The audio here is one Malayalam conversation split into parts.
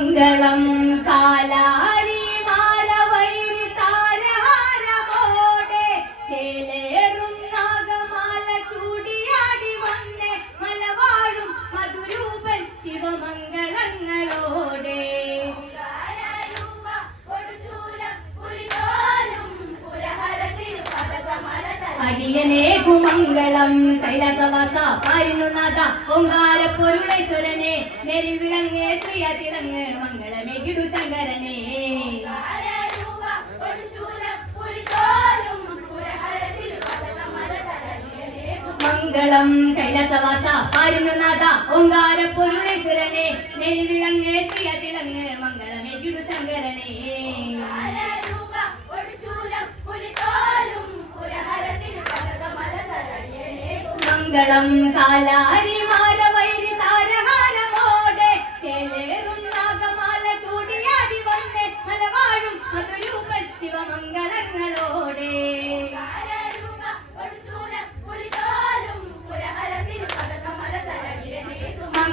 മംഗളം കാലാരി മാരവൈരി താരഹാരമോടെ ചേലേറും നാഗമാല ചൂടിയാടി വന്നെ മലവാഴും മധുരൂപൻ ശിവമംഗളങ്ങളോടെ. കാലരൂപ കൊടുശൂലം പുലിതോലും പുരഹര തിരുപദകമല അടിയനേ കുമംഗളം കൈലാസവാസ പാരിനുനാഥ ഓങ്കാര പൊരുളേശ്വരനെ നെരിവിളങ്ങേ മംഗളം കൈലാസവാസ പാരിനുനാഥ ഓങ്കാര പൊരുളേശ്വരനെ നെരിവിളങ്ങ് ശ്രീയ തിളങ്ങ് മംഗളമേ ഗിടു ശങ്കരനെ. മംഗളം കാലാരി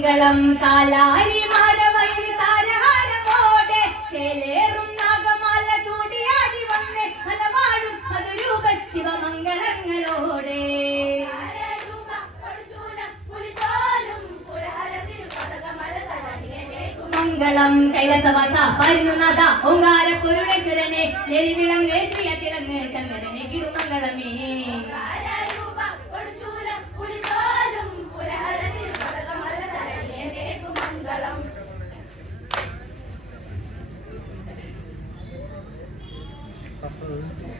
മംഗളം കാലാരി മാരവൈരി താരഹാരമോടെ ചേലേറും നാഗമാല മംഗളം കൈലസവാസ പരുനാഥ ഓങ്കാര പൊരുളേശ്വരനെ നെരിവിളങ്ങ് ശ്രീയ തിളങ്ങ് ചന്ദ്രനെ കിടുമംഗളമേ Tá falando.